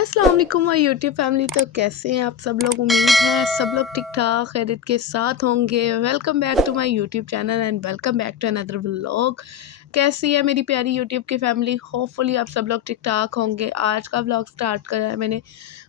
अस्सलाम वालेकुम my YouTube family. तो कैसे हैं आप सब लोग? उम्मीद है सब लोग ठीक ठाक खैरियत के साथ होंगे। Welcome back to my YouTube channel and welcome back to another vlog. कैसी है मेरी प्यारी यूट्यूब की फैमिली? होपफुली आप सब लोग ठीक ठाक होंगे। आज का व्लॉग स्टार्ट करा है मैंने।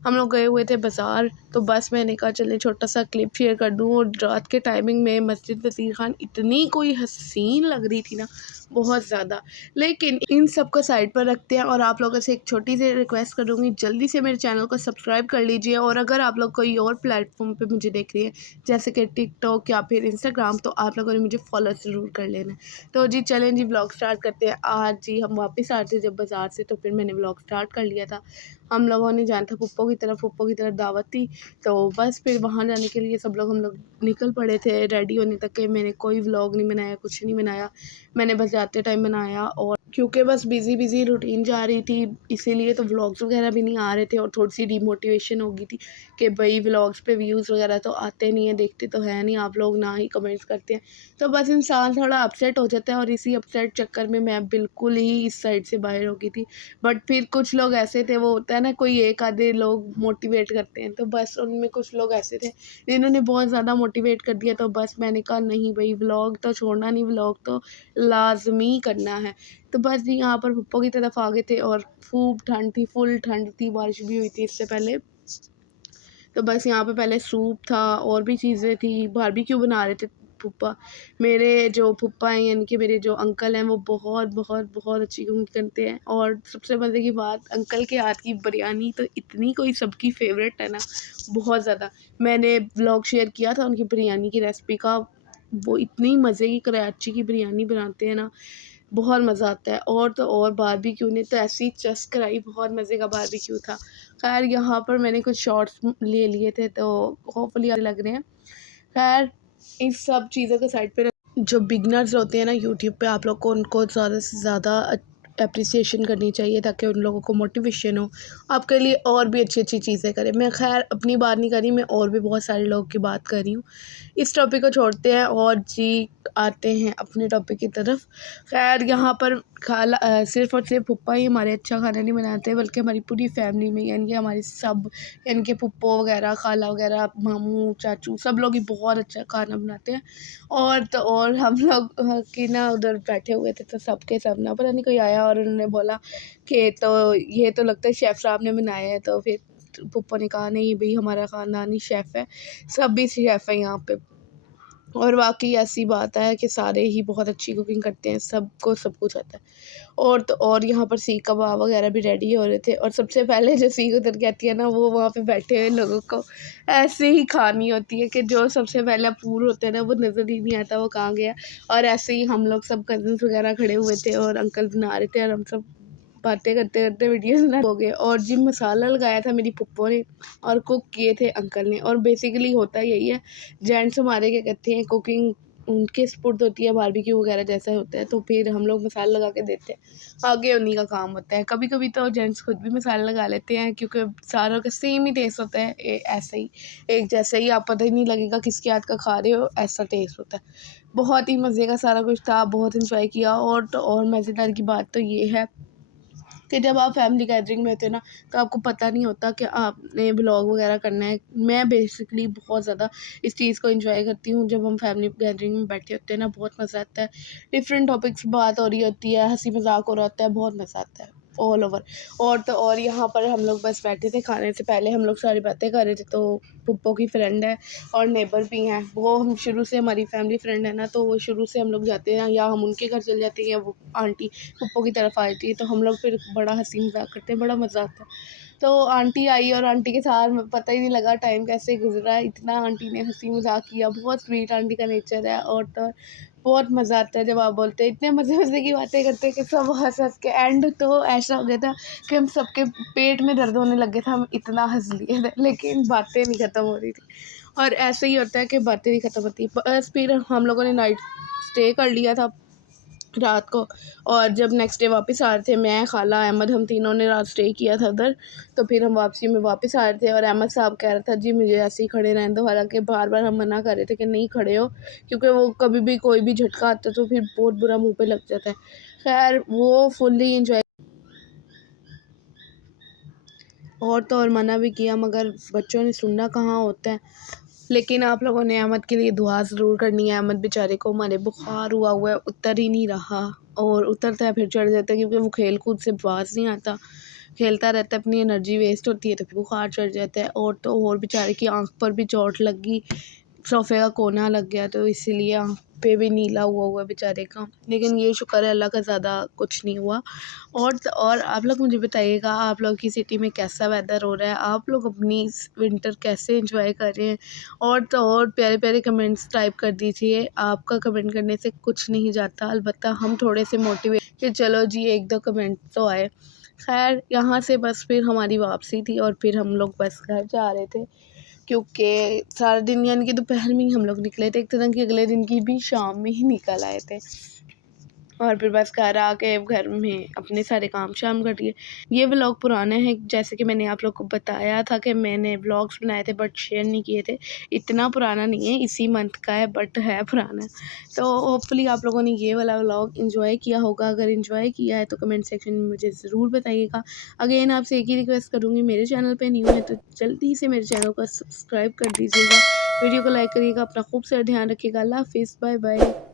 हम लोग गए हुए थे बाज़ार, तो बस मैंने कहा चले छोटा सा क्लिप शेयर कर दूँ। और रात के टाइमिंग में मस्जिद वसीर खान इतनी कोई हसीन लग रही थी ना, बहुत ज़्यादा। लेकिन इन सब को साइड पर रखते हैं और आप लोगों से एक छोटी सी रिक्वेस्ट करूँगी, जल्दी से मेरे चैनल को सब्सक्राइब कर लीजिए। और अगर आप लोग कोई और प्लेटफॉर्म पे मुझे देख रही है जैसे कि टिकटॉक या फिर इंस्टाग्राम, तो आप लोगों ने मुझे फॉलो ज़रूर कर लेना है। तो जी चलें जी, ब्लॉग स्टार्ट करते हैं। आज जी हम वापस आ रहे थे जब बाज़ार से, तो फिर मैंने ब्लॉग स्टार्ट कर लिया था। हम लोगों ने जाना था फुप्पो की तरफ दावत थी, तो बस फिर वहाँ जाने के लिए हम लोग निकल पड़े थे। रेडी होने तक के मैंने कोई व्लॉग नहीं बनाया, कुछ नहीं बनाया। मैंने बस जाते टाइम बनाया, और क्योंकि बस बिज़ी रूटीन जा रही थी, इसीलिए तो व्लॉग्स वगैरह भी नहीं आ रहे थे। और थोड़ी सी डीमोटिवेशन हो गई थी कि भाई व्लॉग्स पे व्यूज़ वगैरह तो आते नहीं हैं, देखते तो है नहीं आप लोग, ना ही कमेंट्स करते हैं। तो बस इंसान थोड़ा अपसेट हो जाता है, और इसी अपसेट चक्कर में मैं बिल्कुल ही इस साइड से बाहर हो गई थी। बट फिर कुछ लोग ऐसे थे, वो होता है ना, कोई एक आधे लोग मोटिवेट करते हैं, तो बस उनमें कुछ लोग ऐसे थे जिन्होंने बहुत ज़्यादा मोटिवेट कर दिया। तो बस मैंने कहा नहीं भाई, व्लॉग तो छोड़ना नहीं, व्लॉग तो लाज़मी करना है। तो बस जी यहाँ पर पप्पो की तरफ आ गए थे, और खूब ठंड थी, फुल ठंड थी, बारिश भी हुई थी इससे पहले। तो बस यहाँ पे पहले सूप था, और भी चीज़ें थी, बारबेक्यू बना रहे थे फूफा। मेरे जो फूफा हैं, यानी कि मेरे जो अंकल हैं, वो बहुत बहुत बहुत अच्छी कुकिंग करते हैं। और सबसे मज़े की बात, अंकल के हाथ की बिरयानी तो इतनी कोई सबकी फेवरेट है ना, बहुत ज़्यादा। मैंने व्लॉग शेयर किया था उनकी बिरयानी की रेसिपी का। वो इतनी मज़े की कराची की बिरयानी बनाते हैं ना, बहुत मज़ा आता है। और तो और बारबेक्यू ने तो ऐसी चस्क कराई, बहुत मज़े का बारबेक्यू था। खैर यहाँ पर मैंने कुछ शॉर्ट्स ले लिए थे, तो होपफुली अच्छे लग रहे हैं। खैर इस सब चीज़ों के साइड पे जो बिगनर्स होते हैं ना यूट्यूब पे, आप लोग को उनको ज़्यादा से ज़्यादा एप्रिसिएशन करनी चाहिए, ताकि उन लोगों को मोटिवेशन हो आपके लिए और भी अच्छी अच्छी चीज़ें करें। मैं खैर अपनी बात नहीं कर रही, मैं और भी बहुत सारे लोगों की बात कर रही हूँ। इस टॉपिक को छोड़ते हैं और जी आते हैं अपने टॉपिक की तरफ। खैर यहाँ पर सिर्फ़ और सिर्फ फूफा ही हमारे अच्छा खाना नहीं बनाते, बल्कि हमारी पूरी फैमिली में, यानी कि हमारे सब, यानी कि फूफो वगैरह, खाला वगैरह, मामू चाचू, सब लोग ही बहुत अच्छा खाना बनाते हैं। और तो और हम लोग की ना उधर बैठे हुए थे, तो सबके सब ना पता नहीं कोई आया और उन्होंने बोला कि तो ये तो लगता है शेफ़ साहब ने बनाया है। तो फिर पप्पा ने कहा नहीं भई, हमारा ख़ानदानी शेफ़ है, सब भी शेफ़ है यहाँ पे। और वाक़ई ऐसी बात है कि सारे ही बहुत अच्छी कुकिंग करते हैं, सबको सब कुछ आता है। और तो और यहाँ पर सीख कबाब वगैरह भी रेडी हो रहे थे, और सबसे पहले जो सीख उतर के आती है ना, वो वहाँ पे बैठे हुए लोगों को ऐसे ही खानी होती है कि जो सबसे पहला पूर होता है ना, वो नज़र ही नहीं आता वो कहाँ गया। और ऐसे ही हम लोग सब कज़िन्स वगैरह खड़े हुए थे, और अंकल बना रहे थे, और हम सब बातें करते करते वीडियोस बना हो गए। और जी मसाला लगाया था मेरी फूफो ने, और कुक किए थे अंकल ने। और बेसिकली होता यही है, जेंट्स हमारे क्या कहते हैं, कुकिंग उनके सपुर्द होती है, बारबेक्यू वगैरह जैसा होता है, तो फिर हम लोग मसाला लगा के देते हैं, आगे उन्हीं का काम होता है। कभी कभी तो जेंट्स खुद भी मसाला लगा लेते हैं, क्योंकि सारों का सेम ही टेस्ट होता है, ऐसे ही एक जैसे ही, आप पता ही नहीं लगेगा किसके हाथ का खा रहे हो, ऐसा टेस्ट होता है। बहुत ही मज़े का सारा कुछ था, बहुत इंजॉय किया। और तो और मज़ेदार की बात तो ये है कि जब आप फैमिली गैदरिंग में होते हो ना, तो आपको पता नहीं होता कि आपने व्लॉग वगैरह करना है। मैं बेसिकली बहुत ज़्यादा इस चीज़ को एंजॉय करती हूँ, जब हम फैमिली गैदरिंग में बैठे होते हैं ना, बहुत मज़ा आता है। डिफरेंट टॉपिक्स बात हो रही होती है, हंसी मजाक हो रहा होता है, बहुत मज़ा आता है ऑल ओवर। और तो और यहाँ पर हम लोग बस बैठे थे, खाने से पहले हम लोग सारी बातें कर रहे थे। तो पप्पो की फ्रेंड है और नेबर भी हैं, वो हम शुरू से, हमारी फैमिली फ्रेंड है ना, तो वो शुरू से हम लोग जाते हैं, या हम उनके घर चले जाते हैं, या वो आंटी पप्पो की तरफ आई थी, तो हम लोग फिर बड़ा हँसी मज़ाक करते हैं, बड़ा मज़ा आता है। तो आंटी आई, और आंटी के साथ पता ही नहीं लगा टाइम कैसे गुजरा, इतना आंटी ने हँसी मज़ाक किया, बहुत स्वीट आंटी का नेचर है। और तो बहुत मज़ा आता है जब आप बोलते हैं, इतने मज़े-मज़े की बातें करते हैं कि सब हँस-हँस के, एंड तो ऐसा हो गया था कि हम सबके पेट में दर्द होने लग गया था, हम इतना हँस लिए थे, लेकिन बातें नहीं ख़त्म हो रही थी। और ऐसे ही होता है कि बातें नहीं ख़त्म होती। बस फिर हम लोगों ने नाइट स्टे कर लिया था रात को। और जब नेक्स्ट डे वापस आ रहे थे, मैं, खाला, अहमद, हम तीनों ने रात स्टे किया था उधर। तो फिर हम वापसी में वापस आ रहे थे, और अहमद साहब कह रहा था जी मुझे ऐसे ही खड़े रहने दो, हालांकि बार बार हम मना कर रहे थे कि नहीं खड़े हो, क्योंकि वो कभी भी कोई भी झटका आता है तो फिर बहुत बुरा मुंह पे लग जाता है। खैर वो फुल्ली इंजॉय और तो और मना भी किया मगर बच्चों ने सुनना कहाँ होता है। लेकिन आप लोगों ने अहमद के लिए दुआ ज़रूर करनी है। अहमद बेचारे को हमारे बुखार हुआ है, उतर ही नहीं रहा और उतरता है फिर चढ़ जाता है क्योंकि वो खेल कूद से बाज नहीं आता, खेलता रहता है, अपनी एनर्जी वेस्ट होती है तो फिर बुखार चढ़ जाता है। और तो और बेचारे की आँख पर भी चोट लगी, सोफ़े का कोना लग गया तो इसीलिए आँख पे भी नीला हुआ बेचारे का। लेकिन ये शुक्र है अल्लाह का, ज़्यादा कुछ नहीं हुआ। और आप लोग मुझे बताइएगा आप लोग की सिटी में कैसा वेदर हो रहा है, आप लोग अपनी विंटर कैसे एंजॉय कर रहे हैं। और तो और प्यारे प्यारे कमेंट्स टाइप कर दीजिए, आपका कमेंट करने से कुछ नहीं जाता, अलबत्ता हम थोड़े से मोटिवेट कि चलो जी एक दो कमेंट तो आए। खैर यहाँ से बस फिर हमारी वापसी थी और फिर हम लोग बस घर जा रहे थे क्योंकि सारा दिन यानी कि दोपहर में ही हम लोग निकले थे, एक तरह की अगले दिन की भी शाम में ही निकल आए थे। और फिर बस घर आके घर में अपने सारे काम शाम कर लिए। ये व्लॉग पुराना है, जैसे कि मैंने आप लोग को बताया था कि मैंने व्लॉग्स बनाए थे बट शेयर नहीं किए थे। इतना पुराना नहीं है, इसी मंथ का है बट है पुराना। तो होपफुली आप लोगों ने ये वाला व्लॉग एंजॉय किया होगा। अगर एंजॉय किया है तो कमेंट सेक्शन में मुझे ज़रूर बताइएगा। अगेन आपसे एक ही रिक्वेस्ट करूँगी, मेरे चैनल पे न्यू है तो जल्दी से मेरे चैनल को सब्सक्राइब कर दीजिएगा। वीडियो को लाइक करिएगा, अपना खूब सारा ध्यान रखिएगा। अल्लाह हाफ़िज़, बाय बाय।